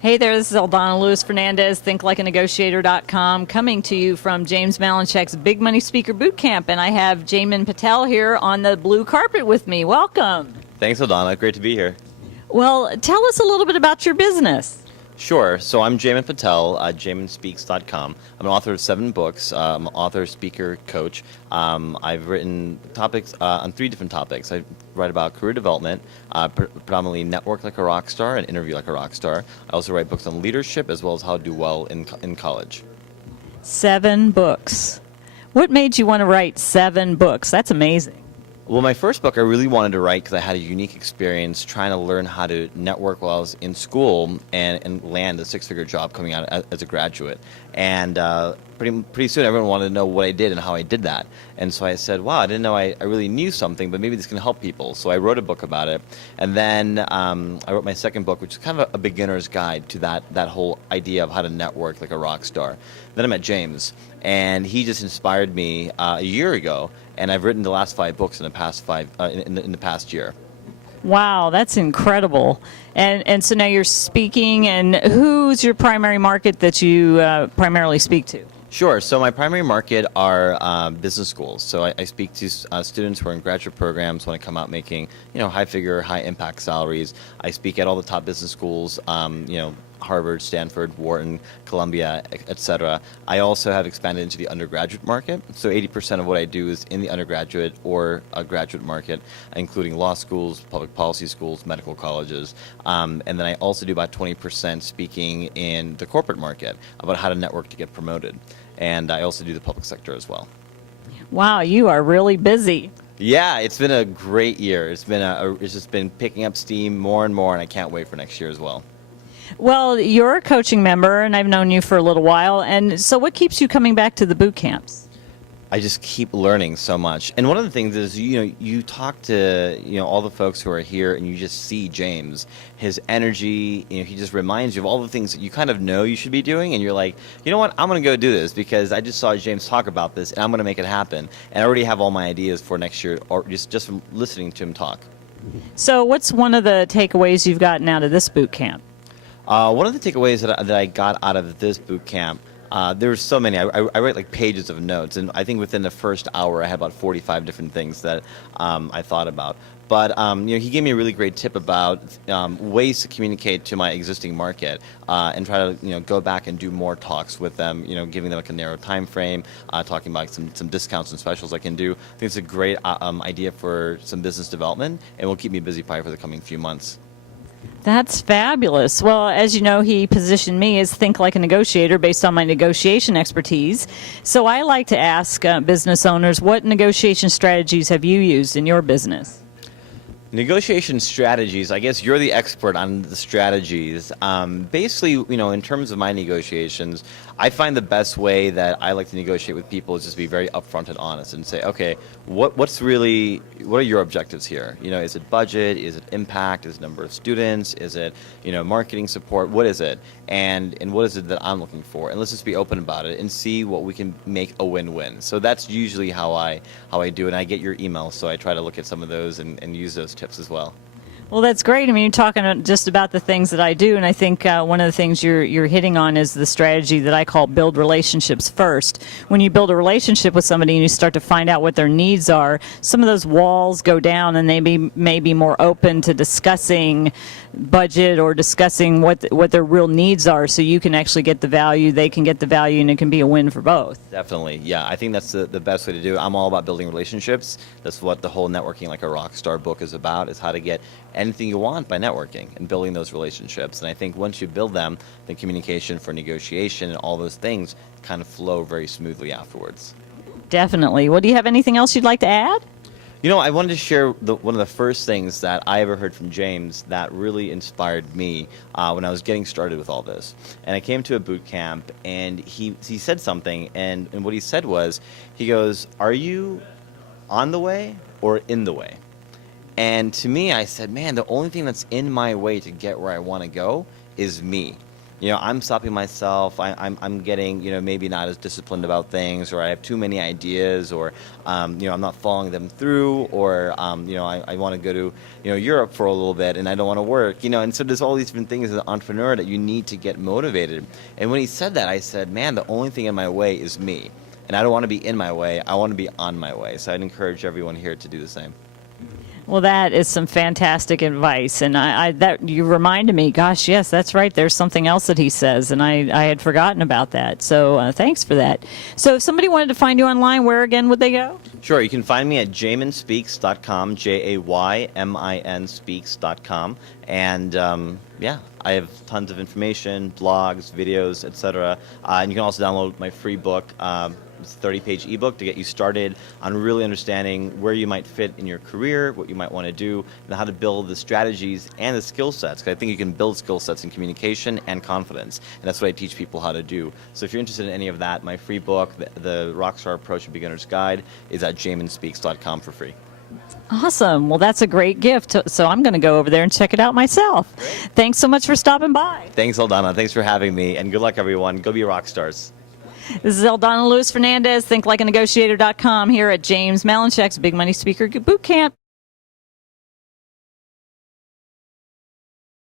Hey there, this is Aldana Lewis Fernandez, thinklikeanegotiator.com, coming to you from James Malinchek's Big Money Speaker Bootcamp, and I have Jaymin Patel here on the blue carpet with me. Welcome. Thanks, Aldana. Great to be here. Well, tell us a little bit about your business. Sure. So I'm Jaymin Patel, Jayminspeaks.com. I'm an author of 7 books. I'm an author, speaker, coach. I've written topics on 3 different topics. I write about career development, predominantly network like a rock star and interview like a rock star. I also write books on leadership as well as how to do well in college. 7 books. What made you want to write 7 books? That's amazing. Well, my first book I really wanted to write because I had a unique experience trying to learn how to network while I was in school and land a 6-figure job coming out as a graduate. And pretty soon everyone wanted to know what I did and how I did that. And so I said, wow, I didn't know I really knew something, but maybe this can help people. So I wrote a book about it. And then I wrote my second book, which is kind of a beginner's guide to that whole idea of how to network like a rock star. Then I met James, and he just inspired me a year ago. And I've written the last 5 books in the past year. Wow, that's incredible. And so now you're speaking, and who's your primary market that you primarily speak to? Sure. So my primary market are business schools. So I speak to students who are in graduate programs, want to come out making high-figure, high-impact salaries. I speak at all the top business schools, Harvard, Stanford, Wharton, Columbia, etc. I also have expanded into the undergraduate market. So 80% of what I do is in the undergraduate or graduate market, including law schools, public policy schools, medical colleges. And then I also do about 20% speaking in the corporate market about how to network to get promoted. And I also do the public sector as well. Wow, you are really busy. Yeah, it's been a great year. It's just been picking up steam more and more, and I can't wait for next year as well. Well, you're a coaching member, and I've known you for a little while. And so what keeps you coming back to the boot camps? I just keep learning so much. And one of the things is, you talk to, all the folks who are here and you just see James, his energy, he just reminds you of all the things that you kind of know you should be doing. And you're like, you know what, I'm going to go do this because I just saw James talk about this and I'm going to make it happen. And I already have all my ideas for next year, or just from listening to him talk. So what's one of the takeaways you've gotten out of this boot camp? One of the takeaways that I got out of this boot camp, there's so many. I write like pages of notes, and I think within the first hour I had about 45 different things that I thought about. But he gave me a really great tip about ways to communicate to my existing market and try to go back and do more talks with them. Giving them like a narrow time frame, talking about some discounts and specials I can do. I think it's a great idea for some business development, and will keep me busy probably for the coming few months. That's fabulous. Well, as you know, he positioned me as Think Like a Negotiator based on my negotiation expertise. So I like to ask business owners, what negotiation strategies have you used in your business? Negotiation strategies, I guess you're the expert on the strategies. Basically, in terms of my negotiations, I find the best way that I like to negotiate with people is just be very upfront and honest and say, okay, what are your objectives here? Is it budget? Is it impact? Is it number of students? Is it, marketing support? What is it? And what is it that I'm looking for? And let's just be open about it and see what we can make a win-win. So that's usually how I do it. And I get your emails, so I try to look at some of those and use those tips as well. Well, that's great. I mean, you're talking just about the things that I do, and I think one of the things you're hitting on is the strategy that I call build relationships first. When you build a relationship with somebody and you start to find out what their needs are, some of those walls go down, and they may be more open to discussing budget or discussing what their real needs are, so you can actually get the value, they can get the value, and it can be a win for both. Definitely, yeah. I think that's the best way to do it. I'm all about building relationships. That's what the whole Networking Like a Rockstar book is about, is how to get anything you want by networking and building those relationships. And I think once you build them, the communication for negotiation and all those things kind of flow very smoothly afterwards. Definitely. Well, do you have anything else you'd like to add? I wanted to share one of the first things that I ever heard from James that really inspired me when I was getting started with all this. And I came to a boot camp, and he said something, and what he said was, he goes, "Are you on the way or in the way?" And to me, I said, man, the only thing that's in my way to get where I want to go is me. I'm stopping myself. I'm getting, maybe not as disciplined about things, or I have too many ideas, or, I'm not following them through, or, I want to go to, Europe for a little bit and I don't want to work, and so there's all these different things as an entrepreneur that you need to get motivated. And when he said that, I said, man, the only thing in my way is me. And I don't want to be in my way. I want to be on my way. So I'd encourage everyone here to do the same. Well, that is some fantastic advice, and that you reminded me. Gosh, yes, that's right. There's something else that he says, and I had forgotten about that. So thanks for that. So if somebody wanted to find you online, where again would they go? Sure, you can find me at jayminspeaks.com, Jaymin speaks.com, and I have tons of information, blogs, videos, etc. And you can also download my free book. It's a 30-page ebook to get you started on really understanding where you might fit in your career, what you might want to do, and how to build the strategies and the skill sets. Because I think you can build skill sets in communication and confidence, and that's what I teach people how to do. So if you're interested in any of that, my free book, The Rockstar Approach to Beginner's Guide, is at jayminspeaks.com for free. Awesome. Well, that's a great gift. So I'm going to go over there and check it out myself. Thanks so much for stopping by. Thanks, Aldana. Thanks for having me, and good luck, everyone. Go be rock stars. This is Aldana Lewis Fernandez, thinklikeanegotiator.com here at James Malinchek's Big Money Speaker Bootcamp.